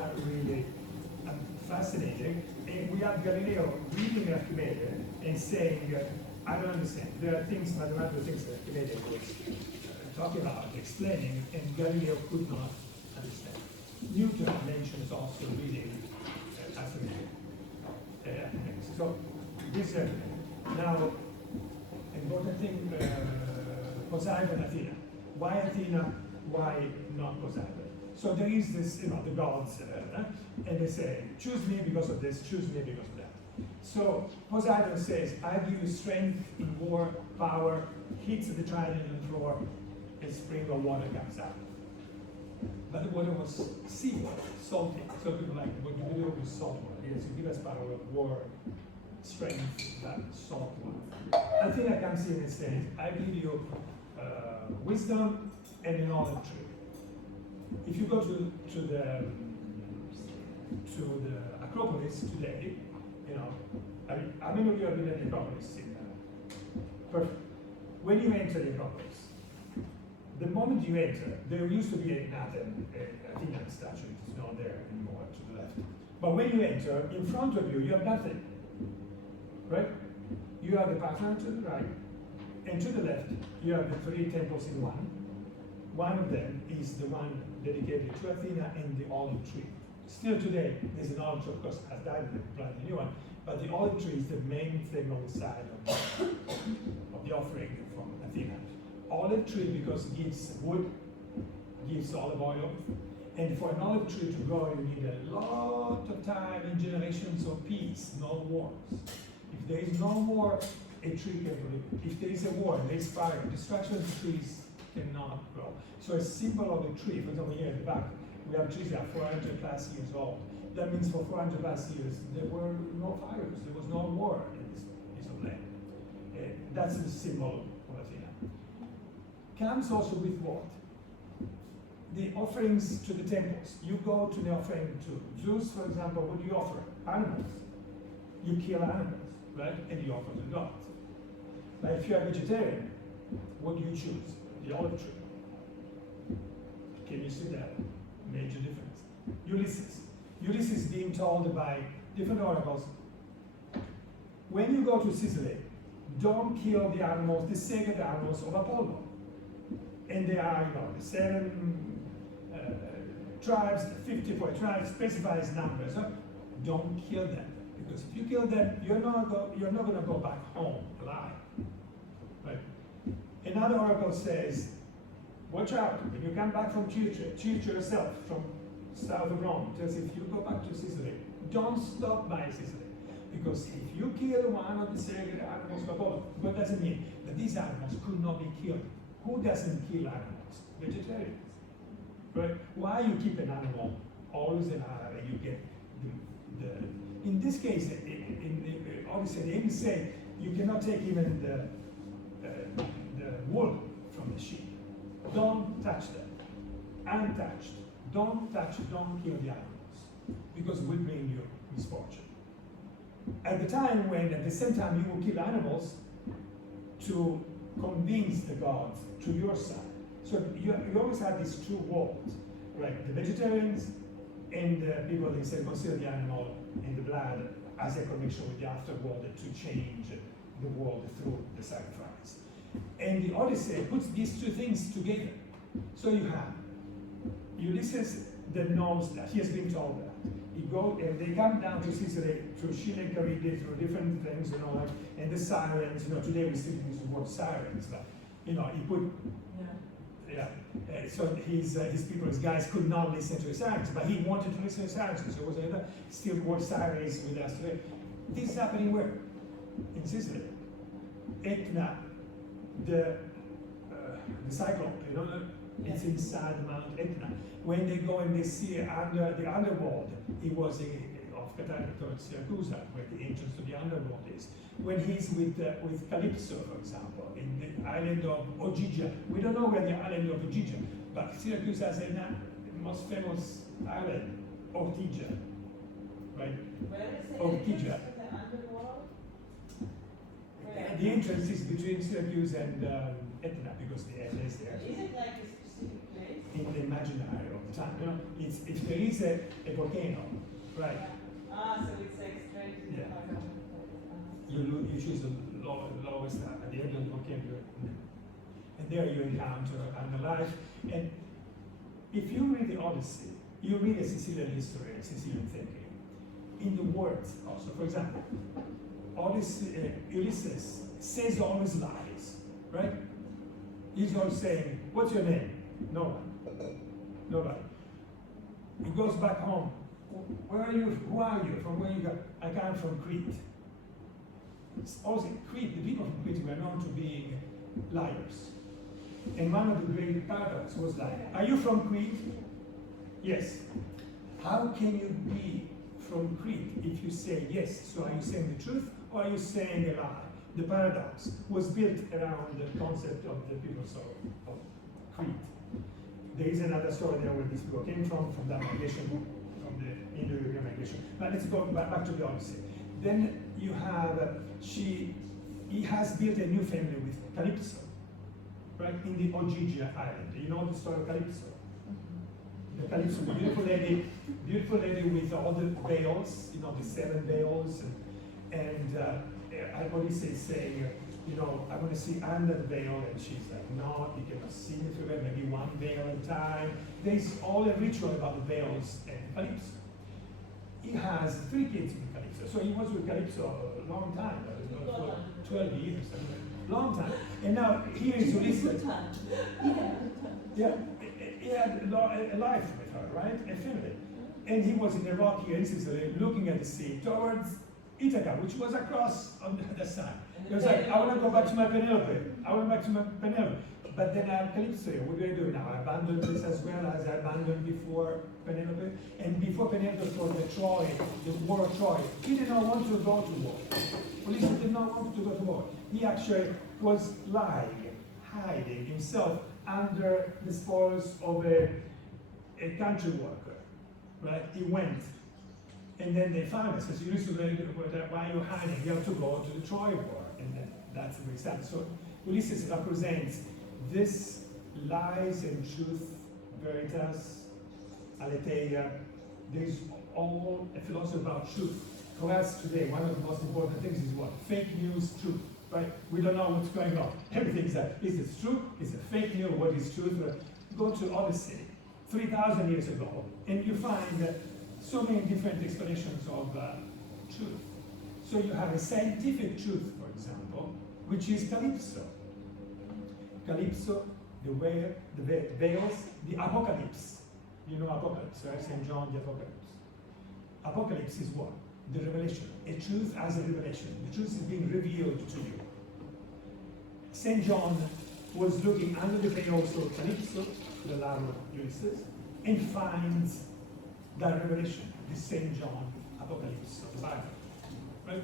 are really fascinating. And we have Galileo reading Archimedes and saying, I don't understand. There are things, mathematical things that Archimedes was talking about, explaining, and Galileo could not understand. Newton mentions also reading Archimedes. So this now important thing, Poseidon, Athena. Why Athena? Why not Poseidon? So there is this, the gods, and they say, choose me because of this, choose me because of that. So Poseidon says, I give you strength in war, power, hits the trident and floor, a spring of water comes out. But the water was seawater, salty. So people like, what do we do with salt water? Yes, you give us power of war, strength, but salt water. Athena comes in and says, I give you wisdom and an olive tree. If you go to the Acropolis today, how many of you have been at the Acropolis? Perfect. When you enter the Acropolis, the moment you enter, there used to be an Athena statue. It's not there anymore to the left. But when you enter, in front of you, you have nothing, right? You have the Parthenon to the right, and to the left, you have the three temples in one. One of them is the one dedicated to Athena and the olive tree. Still today, there's an olive tree, of course, has died and planted a new one, but the olive tree is the main thing on the side of the offering from Athena. Olive tree because it gives wood, gives olive oil, and for an olive tree to grow, you need a lot of time and generations of peace, no wars. If there is no war, a tree can live. If there is a war, there is fire, destruction of the trees cannot grow. So a symbol of a tree, for example, here at the back, we have trees that are 400 plus years old. That means for 400 plus years, there were no fires, there was no war in this piece of land. That's the symbol of Athena. Comes also with what? The offerings to the temples. You go to the offering to Zeus, for example, what do you offer? Animals. You kill animals, right? And you offer to the gods. But if you are vegetarian, what do you choose? The olive tree. Can you see that? Major difference. Ulysses being told by different oracles, when you go to Sicily, don't kill the animals, the sacred animals of Apollo. And there are, the 7 tribes, 54 tribes, specifies numbers. Don't kill them, because if you kill them, you're not going to go back home alive. Right? Another oracle says, watch out, when you come back from Church yourself, from south of Rome, tells if you go back to Sicily, don't stop by Sicily. Because if you kill one of the sacred animals of Apollo, what does it mean? That these animals could not be killed. Who doesn't kill animals? Vegetarians. Right? Why you keep an animal always alive and you get the in this case, in the Odyssey, they even say you cannot take even the wool from the sheep. Don't touch them. Untouched. Don't touch, don't kill the animals, because it will bring you misfortune. At the time when, at the same time, you will kill animals to convince the gods to your side. So you always have these two worlds, right? The vegetarians and the people that say consider the animal and the blood as a connection with the afterworld to change the world through the sacrifice. And the Odyssey puts these two things together. So you have Ulysses that knows that, he has been told that. He goes, and they come down to Sicily through Scylla and Charybdis, through different things, and the sirens, today we still use the word sirens, but, he put, so his people, his guys could not listen to his sirens, but he wanted to listen to sirens, so it was another still word sirens with us today. This is happening where? In Sicily. Etna, the cyclone, it's inside Mount Etna. When they go and they see under the underworld, it was of Catania towards Syracuse, where the entrance to the underworld is. When he's with Calypso, for example, in the island of Ogygia, we don't know where the island of Ogygia, but Syracuse has the most famous island, Ortygia, right? Where is the Ortygia. entrance to the underworld? The entrance is between Syracuse and Etna, because the end is there. Is it like a specific place? in the imaginary of the time. You know, it's if there is a volcano, right? Ah, so it's like straight to the Yeah. heart of the place. You choose the lowest at the end of the volcano, and there you encounter another life. And if you read the Odyssey, you read a Sicilian history, a Sicilian thinking. In the words also, for example, Ulysses says all his lies, right? He's always saying, "What's your name?" No one. Nobody. He goes back home. Where are you? Who are you? From where you go? I come from Crete. It's also Crete. The people from Crete were known to be liars. And one of the great paradoxes was like, "Are you from Crete?" Yes. How can you be from Crete if you say yes? So are you saying the truth or are you saying a lie? The paradox was built around the concept of the people of Crete. There is another story there where these people came from that migration, from the Indo-European migration. But let's go back to the Odyssey. Then you have, he has built a new family with Calypso, right, in the Ogygia island. You know the story of Calypso? The Calypso, the beautiful lady with all the veils, you know, the 7 veils, and Odysseus is saying, you know, I want to see under the veil, and she's like, no, you cannot see me through it, maybe one veil at a time. There's all a ritual about the veils and Calypso. He has 3 kids with Calypso, so he was with Calypso a long time, for 12 years, long time. And now here is Ulysses. Yeah, he had a life with her, right? A family. And he was in a rock here in Sicily, looking at the sea towards Ithaca, which was across on the other side. He was like, I want to go back to my Penelope. I want back to my Penelope. But then I have Calypso here. What do I do now? I abandon this as well as I abandoned before Penelope. And before Penelope for the war of Troy, he did not want to go to war. Ulysses did not want to go to war. He actually was lying, hiding himself under the spoils of a country worker, right? He went, and then they found us. As Ulysses, why are you hiding? You have to go to the Troy War, and then that's where we stand. So Ulysses represents this lies and truth, veritas, aletheia. There's all a philosophy about truth. For us today, one of the most important things is what? Fake news, truth. Right? We don't know what's going on. Everything's like, is this true? Is it fake news? What is truth? Go to Odyssey, 3,000 years ago, and you find so many different explanations of truth. So you have a scientific truth, for example, which is Calypso. Calypso, the veils, the apocalypse. You know apocalypse, right? St. John, the apocalypse. Apocalypse is what? The revelation. A truth as a revelation. The truth is being revealed to you. St. John was looking under the veils of Calypso, the love of Ulysses, and finds that revelation, the St. John apocalypse of the Bible. Right?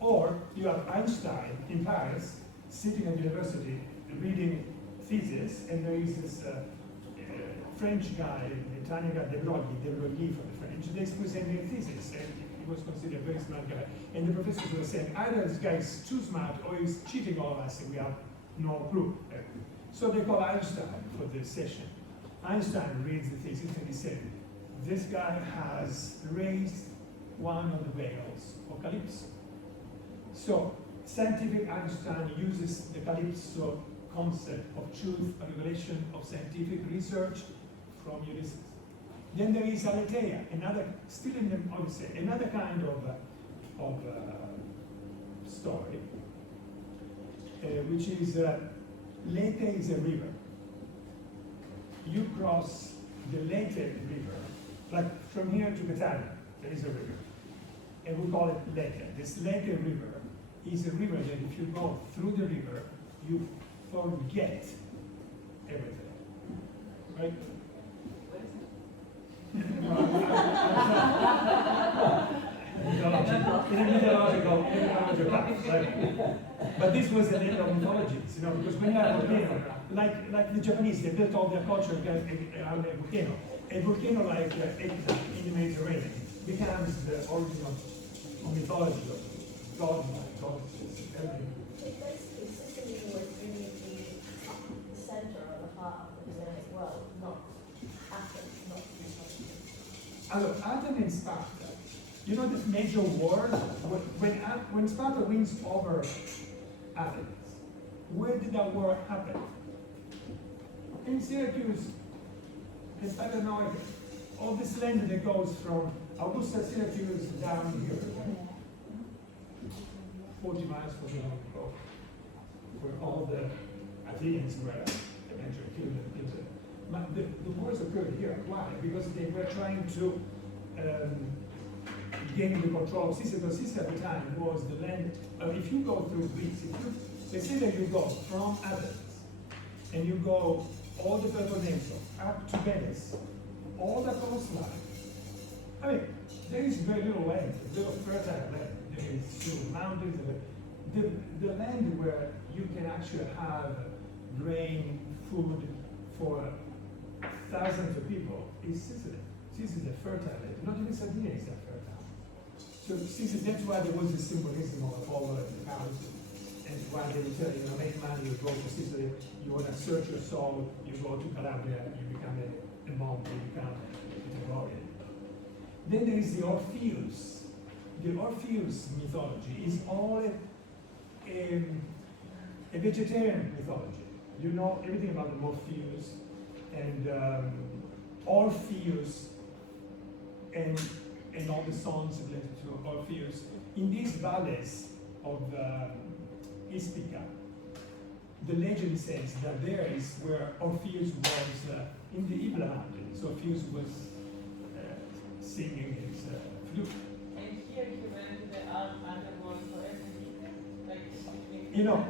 Or you have Einstein in Paris, sitting at the university, reading thesis, and there is this French guy, Italian guy, De Broglie from the French, and he's presenting a thesis, and he was considered a very smart guy. And the professors were saying, either this guy is too smart or he's cheating all of us, and we have no clue. So they call Einstein for the session. Einstein reads the thesis and he said, this guy has raised one of the veils of Calypso. So scientific Einstein uses the Calypso concept of truth, a revelation of scientific research from Ulysses. Then there is aletheia, another, still in the Odyssey, another kind of story, which is, Lete is a river. You cross the Lete river, like from here to Catania, there is a river. And we call it Lete. This Lete river is a river that if you go through the river, you forget everything, right? In a mythological but this was the name of mythologies, you know, because when you have a volcano, like the Japanese, they built all their culture around a volcano. A volcano like Etna in the Mediterranean becomes the origin of mythology of God, everything. Basically, Sicily was really the center of the heart of the Hellenic world, not Allora, Athens and Sparta, you know the major wars? When Sparta wins over Athens, where did that war happen? In Syracuse. In Sparta, no, all this land that goes from Augusta, Syracuse down here, 40 miles from the go, where all the Athenians were eventually killed. But the wars occurred here. Why? Because they were trying to gain the control of Sicily. Because Sicily at the time was the land. If you go through Greece, they say that you go from Athens and you go all the Peloponnese up to Venice, all the coastline. I mean, there is very little land, little fertile land. There is still mountains. The land where you can actually have grain, food for thousands of people is Sicily. Sicily is a fertile land. Not even Sardinia is that fertile. So Sicily, that's why there was this symbolism of all the cows, and why they would tell you, make money, you go to Sicily, you want to search your soul, you go to Calabria, you become a monk, you become a warrior. Then there is the Orpheus. The Orpheus mythology is all a vegetarian mythology. You know everything about the Morpheus and Orpheus and all the songs related to Orpheus. In these valleys of Ispica, the legend says that there is where Orpheus was in the Ibla Mountains. Orpheus was singing his flute. And here he went to the underworld forever. Like, You know,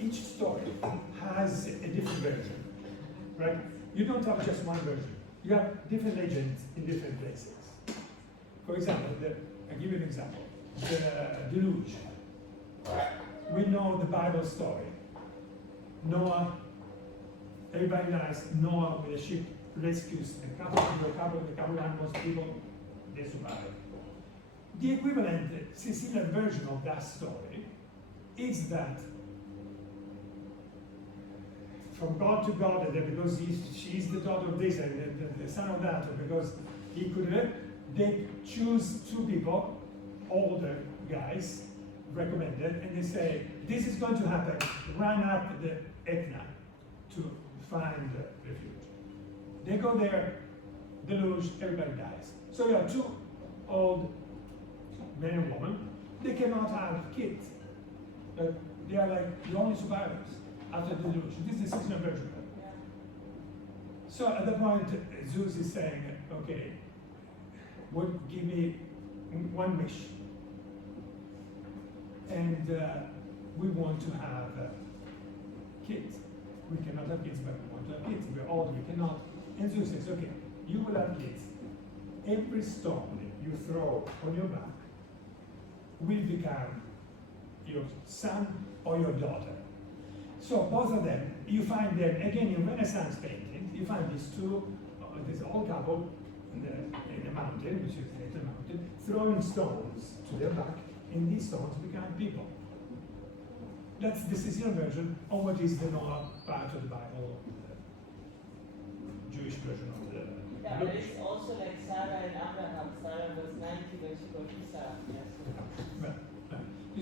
each story has a different version, right? You don't have just one version. You have different legends in different places. For example, I'll give you an example. The deluge. We know the Bible story. Noah, everybody dies. Noah with a ship rescues a couple of animals, people, they survive. The equivalent Sicilian version of that story is that from God to God, that because she's the daughter of this and the son of that, or because he could, they choose two people, older guys, recommended, and they say, this is going to happen, run up the Etna to find refuge. They go there, deluge, everybody dies. So you have two old men and women, they cannot have kids. They are like the only survivors after the deluge. This is the Sicilian version. Yeah. So at that point, Zeus is saying, okay, give me one wish. And we want to have kids. We cannot have kids, but we want to have kids. We're old, we cannot. And Zeus says, okay, you will have kids. Every stone you throw on your back will become your son or your daughter. So both of them, you find them, again in Renaissance paintings, you find these two, this old couple in the mountain, which is the little mountain, throwing stones to their back, and these stones become people. That's the Sicilian version of what is the Noah part of the Bible, the Jewish version of the Yeah, there is also like Sarah and Abraham. Sarah was 90 when she got Isaac. Yes. Right.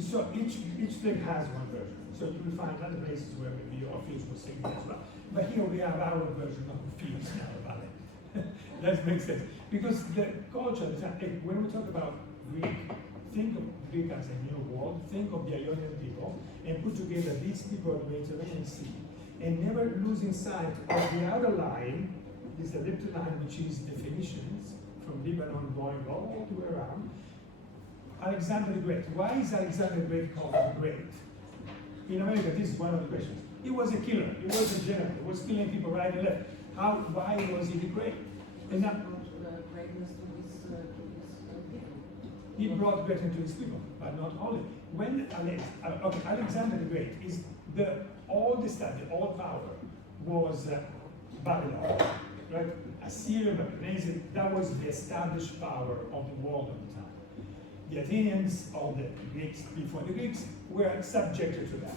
So each thing has one version. So you will find other places where maybe Orpheus was singing as well. But here we have our version of Orpheus now about it. That makes sense. Because the culture, when we talk about Greek, think of Greek as a new world, think of the Ionian people, and put together these people of the Mediterranean Sea, and never losing sight of the outer line, this elliptic line, which is the Phoenicians, from Lebanon going all the way around. Alexander the Great. Why is Alexander the Great called the Great? In America, this is one of the questions. He was a killer. He was a general. He was killing people right and left. Why was he the Great? And now, greatness to his people. he brought greatness to his people, but not only. When Alexander the Great is all power was Babylon, right? Assyria, Babylonian, that was the established power of the world at the time. The Athenians, all the Greeks before the Greeks, were subjected to that.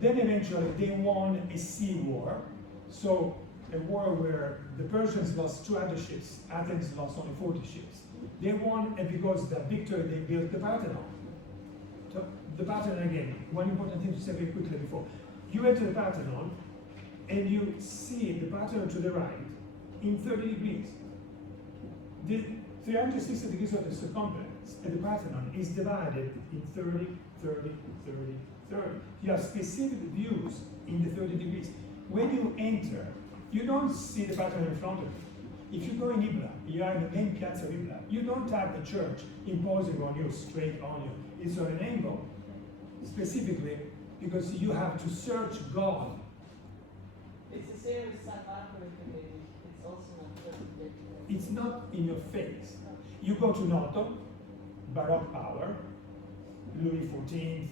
Then eventually they won a sea war. So a war where the Persians lost 200 ships, Athens lost only 40 ships. They won, and because of that victory, they built the Parthenon. So the Parthenon, again, one important thing to say very quickly before. You enter the Parthenon, and you see the Parthenon to the right in 30 degrees. The 360 degrees of the circumference at the Parthenon is divided in 30, 30, 30, 30. You have specific views in the 30 degrees. When you enter, you don't see the Parthenon in front of you. If you go in Ibla, you are in the main piazza of Ibla, you don't have the church imposing on you, straight on you. It's on an angle, specifically because you have to search God. It's the same with San Marco in Venedig. It's also not perpendicular. It's not in your face. You go to Noto, Baroque power, Louis XIV,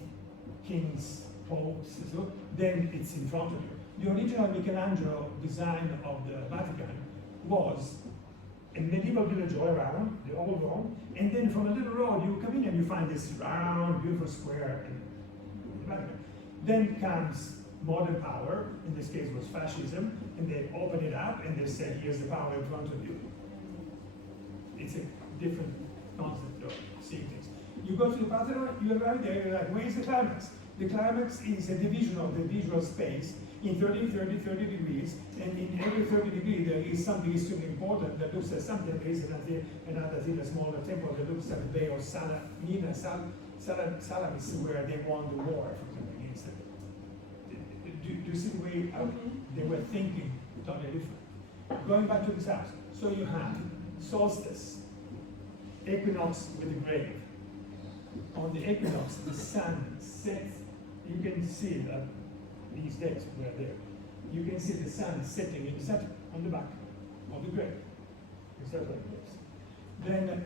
kings, popes, so then it's in front of you. The original Michelangelo design of the Vatican was a medieval village all around, the old Rome, and then from a little road you come in and you find this round, beautiful square in the Vatican. Then comes modern power, in this case was fascism, and they open it up and they say, here's the power in front of you. It's a different concept of seeing things. You go to the Parthenon, you arrive there, you're like, where's the climax? The climax is a division of the visual space in 30, 30, 30 degrees, and in every 30 degrees there is something extremely important that looks at something. There is another thing, a smaller temple that looks at the Bay of Salamis, where they won the war, for example, against it. Do you see the way they were thinking totally different? Going back to this house, so you have solstice, equinox with the grave. On the equinox, the sun sets. You can see that these days were there. You can see the sun setting exactly on the back of the grave. Exactly like this. Then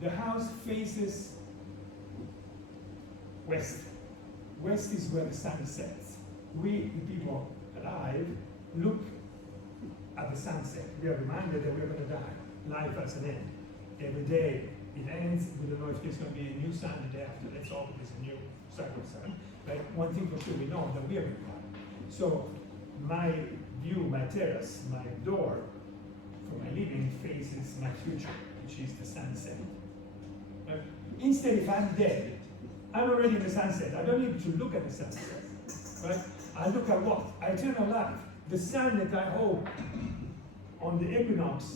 the house faces west. West is where the sun sets. We, the people alive, look at the sunset. We are reminded that we're going to die. Life has an end. Every day it ends. We don't know if there's going to be a new sun the day after. Let's hope there's a new cycle sun. But one thing for sure, we know that we are going to die. So my view, my terrace, my door for my living faces my future, which is the sunset. Instead, if I'm dead, I'm already in the sunset. I don't need to look at the sunset. Right? I look at what? Eternal life. The sun that I hope on the equinox